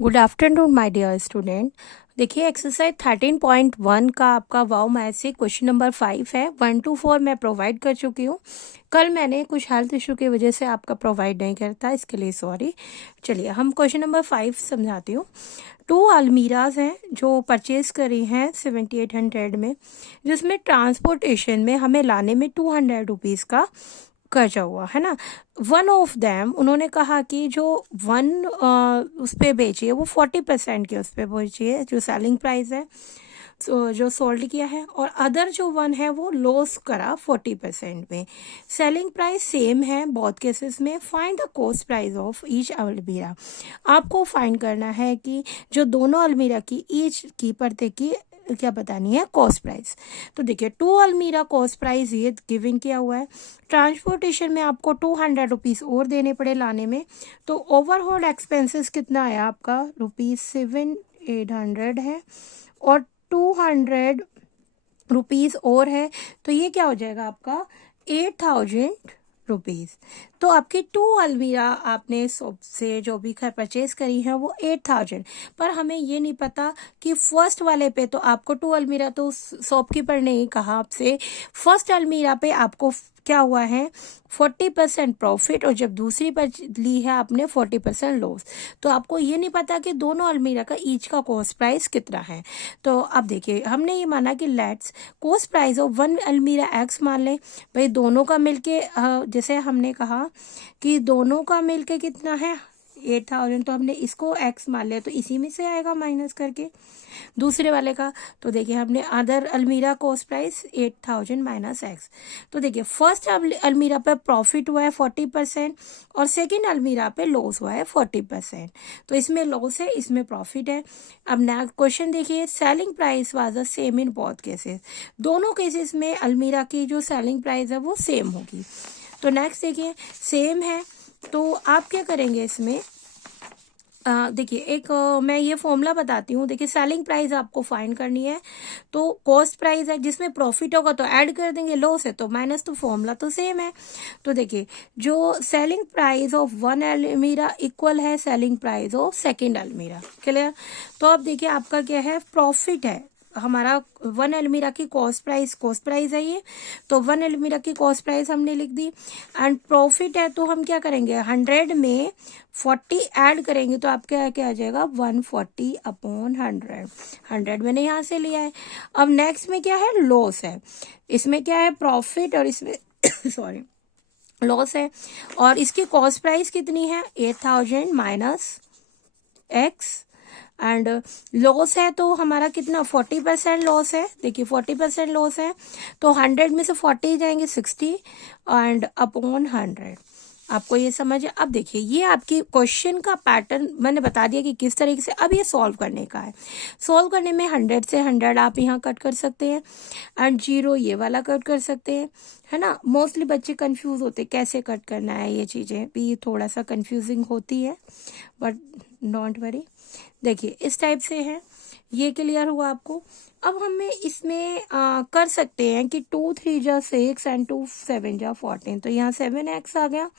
Good afternoon my dear student. देखिए exercise 13.1 का आपका वाओ मैथ से क्वेश्चन नंबर 5 है। 1 to 4 मैं प्रोवाइड कर चुकी हूँ। कल मैंने कुछ हेल्थ इशू की वजह से आपका प्रोवाइड नहीं करता, इसके लिए सॉरी। चलिए हम क्वेश्चन नंबर 5 समझाती हूँ। 2 अलमीराज हैं जो परचेज करी हैं 7800 में, जिसमें ट्रांसपोर्टेशन में हमें लाने में 200 रुपीज़ का खर्चा हुआ है ना। वन ऑफ दैम उन्होंने कहा कि जो वन उस पे बेची है वो 40% के उस पे बेची है, जो सेलिंग प्राइस है, जो सोल्ड किया है, और अदर जो वन है वो लॉस करा 40% में। सेलिंग प्राइस सेम है बोथ केसेस में। Find the cost price of each अलमीरा। आपको फाइंड करना है कि जो दोनों अलमीरा की ईच की पर्दे की क्या बतानी है कॉस्ट प्राइस। तो देखिए 2 अलमीरा कॉस्ट प्राइस ये गिवन किया हुआ है। ट्रांसपोर्टेशन में आपको 200 रुपीज़ और देने पड़े लाने में, तो ओवरऑल एक्सपेंसेस कितना है आपका ₹7,800 है, और 200 रुपीज़ और है, तो ये क्या हो जाएगा आपका 8,000 रुपीज़। तो आपकी 2 अलमीरा आपने शॉप से जो भी परचेज करी है वो 8,000, पर हमें ये नहीं पता कि फर्स्ट वाले पे तो आपको 2 अलमीरा तो शॉपकीपर ने ही कहा आपसे, फर्स्ट अलमीरा पे आपको क्या हुआ है 40% प्रॉफिट, और जब दूसरी पर ली है आपने 40% लॉस। तो आपको ये नहीं पता कि दोनों अलमीरा का ईच का कॉस्ट प्राइस कितना है। तो अब देखिए हमने ये माना कि let's cost price of one अलमीरा एक्स मान लें। भाई दोनों का मिलके जैसे हमने कहा कि दोनों का मिलके कितना है 8,000, तो हमने इसको एक्स मान लिया, तो इसी में से आएगा माइनस करके दूसरे वाले का। तो देखिए हमने अदर अलमीरा कॉस्ट प्राइस 8,000 माइनस एक्स। तो देखिए फर्स्ट अलमीरा पे प्रॉफिट हुआ है 40%, और सेकेंड अलमीरा पे लॉस हुआ है 40%। तो इसमें लॉस है, इसमें प्रॉफिट है। अब नेक्स्ट क्वेश्चन देखिए, selling price was the same in both cases. दोनों केसेस में अलमीरा की जो सेलिंग प्राइस है वो सेम होगी। तो नेक्स्ट देखिए सेम है, तो आप क्या करेंगे इसमें, देखिए एक मैं ये फॉर्मूला बताती हूँ। देखिए सेलिंग प्राइस आपको फाइंड करनी है, तो कॉस्ट प्राइस है जिसमें प्रॉफिट होगा तो ऐड कर देंगे, लॉस है तो माइनस, तो फॉर्मूला तो सेम है। तो देखिए जो सेलिंग प्राइस ऑफ वन अलमीरा इक्वल है सेलिंग प्राइस ऑफ सेकेंड अलमीरा। क्लियर। तो अब देखिए आपका क्या है, प्रॉफिट है हमारा वन अलमीरा की कॉस्ट प्राइस है ये, तो वन अलमीरा की कॉस्ट प्राइस हमने लिख दी, एंड प्रॉफिट है तो हम क्या करेंगे 100 में 40 ऐड करेंगे, तो आपके क्या आ जाएगा 140 अपॉन 100। 100 मैंने यहाँ से लिया है। अब नेक्स्ट में क्या है, लॉस है। इसमें क्या है, प्रॉफिट, और इसमें सॉरी लॉस है, और इसकी कॉस्ट प्राइस कितनी है 8,000 माइनस एक्स, एंड लॉस है तो हमारा कितना 40% लॉस है। देखिए 40% लॉस है, तो 100 में से 40 जाएंगे 60, एंड अपॉन 100। आपको ये समझ है। अब देखिए ये आपकी क्वेश्चन का पैटर्न मैंने बता दिया कि किस तरीके से अब ये सॉल्व करने का है। सॉल्व करने में 100 से 100 आप यहाँ कट कर सकते हैं, एंड 0 ये वाला कट कर सकते हैं, है ना। मोस्टली बच्चे कंफ्यूज होते हैं कैसे कट करना है, ये चीज़ें भी थोड़ा सा कंफ्यूजिंग होती है, बट डोंट वरी। देखिए इस टाइप से है, ये क्लियर हुआ आपको। अब हमें इसमें कर सकते हैं कि 2 3 जा 6 एंड 2 7 जा 14, तो यहाँ 7x आ गया,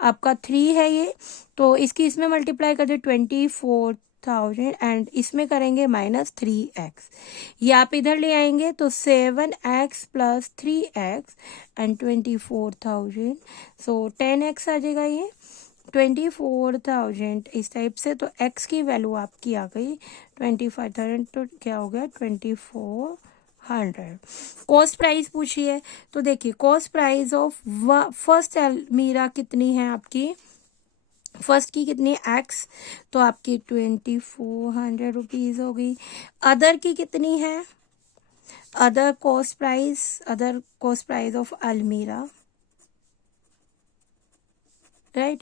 आपका 3 है ये, तो इसकी इसमें मल्टीप्लाई कर दे 24,000, एंड इसमें करेंगे माइनस 3x। ये आप इधर ले आएंगे तो 7x plus 3x and 24,000, so 10x आ जाएगा ये 24,000 इस टाइप से। तो x की वैल्यू आपकी आ गई 25,000, तो क्या हो गया 2400। कॉस्ट प्राइस पूछी है, तो देखिए कॉस्ट प्राइस ऑफ फर्स्ट अलमीरा कितनी है आपकी, फर्स्ट की कितनी x, तो आपकी 2400 रुपीज़ हो गई। अदर की कितनी है, अदर कॉस्ट प्राइस ऑफ अलमीरा, right,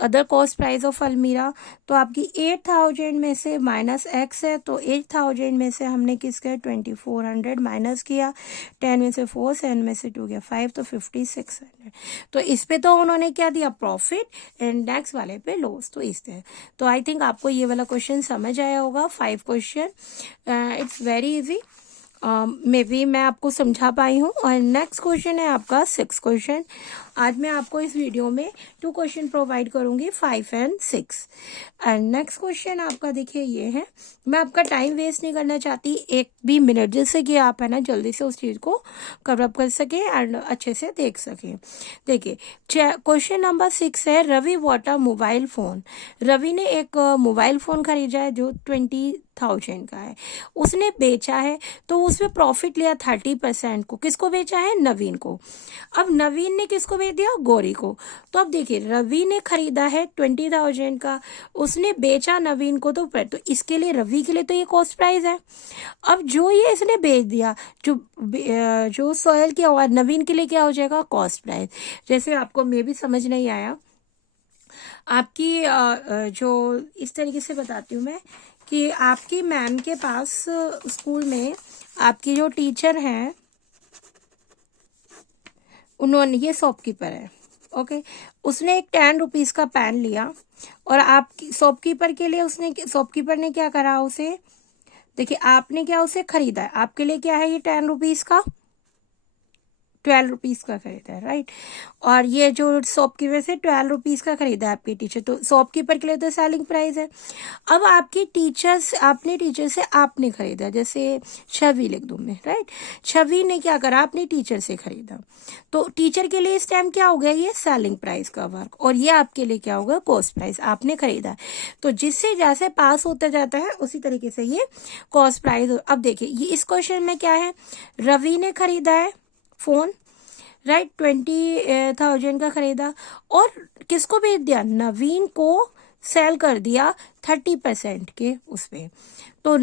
other cost price of अलमीरा, तो आपकी 8,000 में से माइनस एक्स है, तो 8,000 में से हमने किसका 2400 माइनस किया, 10 में से 4, 7 में से 2 गया 5, तो 5600। तो इस पे तो उन्होंने क्या दिया प्रॉफिट, एंड नेक्स्ट वाले पे लॉस, तो इस तरह। तो आई थिंक आपको ये वाला क्वेश्चन समझ आया होगा। 5 question, it's very easy, may be मैं आपको समझा पाई हूँ। और नेक्स्ट क्वेश्चन है आपका 6 क्वेश्चन। आज मैं आपको इस वीडियो में 2 क्वेश्चन प्रोवाइड करूंगी, 5 एंड 6। एंड नेक्स्ट क्वेश्चन आपका देखिए ये है, मैं आपका टाइम वेस्ट नहीं करना चाहती एक भी मिनट, जिससे कि आप है ना जल्दी से उस चीज़ को कवर अप कर सके एंड अच्छे से देख सकें। देखिए क्वेश्चन नंबर 6 है, Ravi bought a mobile phone. Ravi ने एक मोबाइल फ़ोन खरीदा है जो 20,000 का है, उसने बेचा है तो उसमें प्रॉफिट लिया 30% को। किसको बेचा है? नवीन को। अब नवीन ने किसको बेच दिया? गौरी को। तो अब देखिए रवि ने खरीदा है 20,000 का, उसने बेचा नवीन को, तो इसके लिए रवि के लिए तो ये कॉस्ट प्राइस है। अब जो ये इसने बेच दिया, जो सोयल किया हुआ नवीन के लिए क्या हो जाएगा? Cost price. जैसे आपको मे भी समझ नहीं आया, आपकी जो इस तरीके से बताती हूँ मैं कि आपकी मैम के पास स्कूल में आपकी जो टीचर हैं, उन्होंने, ये शॉपकीपर है, ओके, उसने एक 10 रुपीज़ का पेन लिया और आप शॉपकीपर के लिए शॉपकीपर ने क्या करा उसे, देखिए आपने क्या उसे खरीदा है, आपके लिए क्या है ये 10 रुपीज़ का, 12 रुपीज़ का खरीदा है, राइट। और ये जो शॉपकीपर से 12 रुपीज़ का खरीदा है आपकी टीचर, तो शॉपकीपर के लिए तो सेलिंग प्राइस है। अब आपने टीचर से आपने खरीदा, जैसे छवि लिख दूँ मैं, राइट। छवि ने क्या करा? अपनी टीचर से खरीदा, तो टीचर के लिए इस टाइम क्या हो गया? ये सेलिंग प्राइस का वर्क, और ये आपके लिए क्या होगा? Cost price. आपने खरीदा है, तो जिससे जैसे पास होता जाता है उसी तरीके से ये कॉस्ट प्राइस। अब देखिए ये इस क्वेश्चन में क्या है, रवि ने खरीदा है फोन, राइट, 20,000 का खरीदा, और किसको बेच दिया? नवीन को सेल कर दिया 30% के उस पे। तो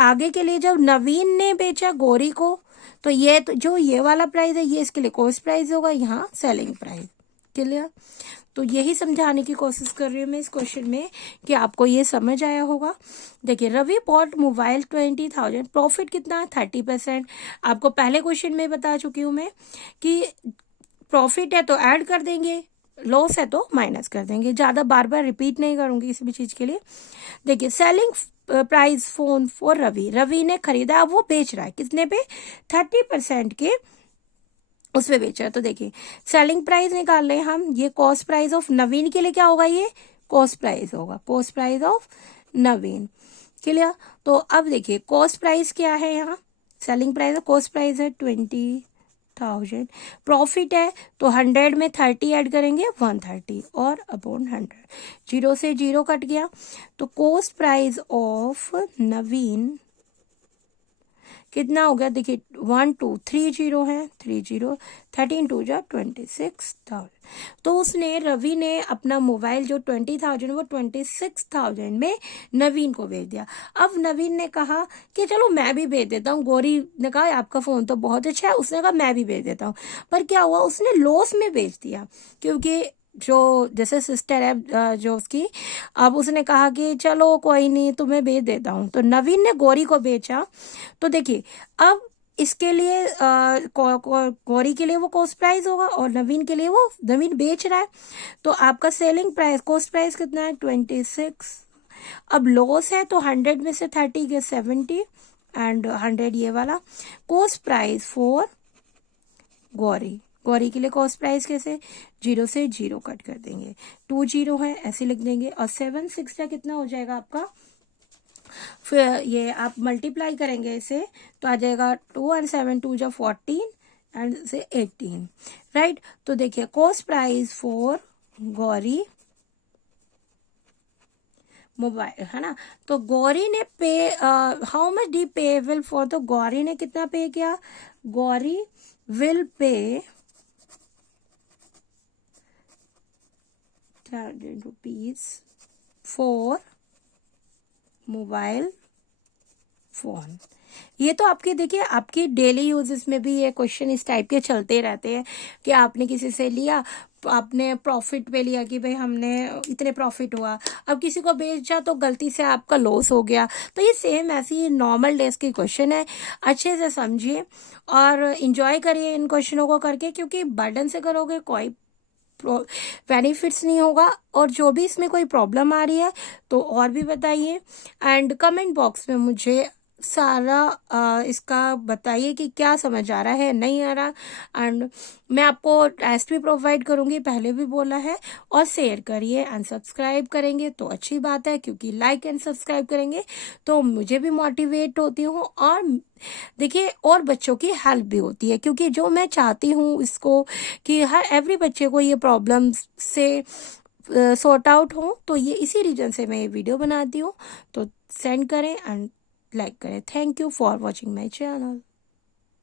आगे के लिए जब नवीन ने बेचा गौरी को, तो जो ये वाला प्राइस है ये इसके लिए कॉस्ट प्राइस होगा, यहाँ सेलिंग प्राइस। क्लियर? तो यही समझाने की कोशिश कर रही हूँ मैं इस क्वेश्चन में कि आपको ये समझ आया होगा। देखिए रवि बॉट मोबाइल 20,000, प्रॉफिट कितना है? 30%। आपको पहले क्वेश्चन में बता चुकी हूँ मैं कि प्रॉफिट है तो ऐड कर देंगे, लॉस है तो माइनस कर देंगे, ज़्यादा बार बार रिपीट नहीं करूँगी किसी भी चीज़ के लिए। देखिए selling price phone for Ravi ने खरीदा, अब वो बेच रहा है कितने पे? 30% के उस पे बेचा है। तो देखिए सेलिंग प्राइस निकाल रहे हैं हम, ये कॉस्ट प्राइस ऑफ नवीन के लिए क्या होगा? ये कॉस्ट प्राइस होगा, cost price of Naveen. Clear? तो अब देखिए कॉस्ट प्राइस क्या है, यहाँ सेलिंग प्राइस है, कॉस्ट प्राइस है 20,000, प्रॉफिट है तो 100 में 30 ऐड करेंगे 130 और अपॉन 100, 0 से 0 कट गया, तो कॉस्ट प्राइस ऑफ नवीन कितना हो गया? देखिए 1 2 3 0 है, 30, 13 2 जा 26,000। तो रवि ने अपना मोबाइल जो 20,000 वो 26,000 में नवीन को बेच दिया। अब नवीन ने कहा कि चलो मैं भी बेच देता हूँ, गौरी ने कहा आपका फ़ोन तो बहुत अच्छा है, उसने कहा मैं भी बेच देता हूँ, पर क्या हुआ? उसने लॉस में बेच दिया, क्योंकि जो जैसे सिस्टर है जो उसकी, अब उसने कहा कि चलो कोई नहीं तुम्हें बेच देता हूँ, तो नवीन ने गौरी को बेचा। तो देखिए अब इसके लिए गौरी के लिए वो कॉस्ट प्राइस होगा और नवीन के लिए वो नवीन बेच रहा है, तो आपका सेलिंग प्राइस कॉस्ट प्राइस कितना है? 26। अब लॉस है तो 100 में से 30 के 70 एंड 100 ये वाला कॉस्ट प्राइस फॉर गौरी के लिए कॉस्ट प्राइस कैसे? 0 से 0 कट कर देंगे, 2 0 है ऐसे लिख देंगे, और 7 6 का कितना हो जाएगा आपका? फिर ये आप मल्टीप्लाई करेंगे इसे तो आ जाएगा 2 और 7 2 जा 14 एंड से 18, राइट। तो देखिए cost price for Gauri mobile है ना, तो गौरी ने पे how much D payable for, तो गौरी ने कितना पे किया? Gauri will pay ₹1,000 for mobile phone. ये तो आपके देखिए आपकी डेली यूजेस में भी ये क्वेश्चन इस टाइप के चलते रहते हैं कि आपने किसी से लिया, आपने प्रॉफिट पे लिया कि भाई हमने इतने प्रॉफिट हुआ, अब किसी को बेचा तो गलती से आपका लॉस हो गया। तो ये सेम ऐसी नॉर्मल डेज की क्वेश्चन है, अच्छे से समझिए और इंजॉय करिए इन क्वेश्चनों को करके, क्योंकि बर्डन से करोगे कोई बेनिफिट्स नहीं होगा, और जो भी इसमें कोई प्रॉब्लम आ रही है तो और भी बताइए एंड कमेंट बॉक्स में मुझे सारा इसका बताइए कि क्या समझ आ रहा है, नहीं आ रहा। एंड मैं आपको टेस्ट भी प्रोवाइड करूँगी, पहले भी बोला है। और शेयर करिए एंड सब्सक्राइब करेंगे तो अच्छी बात है, क्योंकि लाइक एंड सब्सक्राइब करेंगे तो मुझे भी मोटिवेट होती हूँ, और देखिए और बच्चों की हेल्प भी होती है, क्योंकि जो मैं चाहती हूँ इसको कि हर एवरी बच्चे को ये प्रॉब्लम से सॉर्ट आउट हो, तो ये इसी रीजन से मैं ये वीडियो बनाती हूँ। तो सेंड करें एंड लाइक करें। Thank you for watching my channel.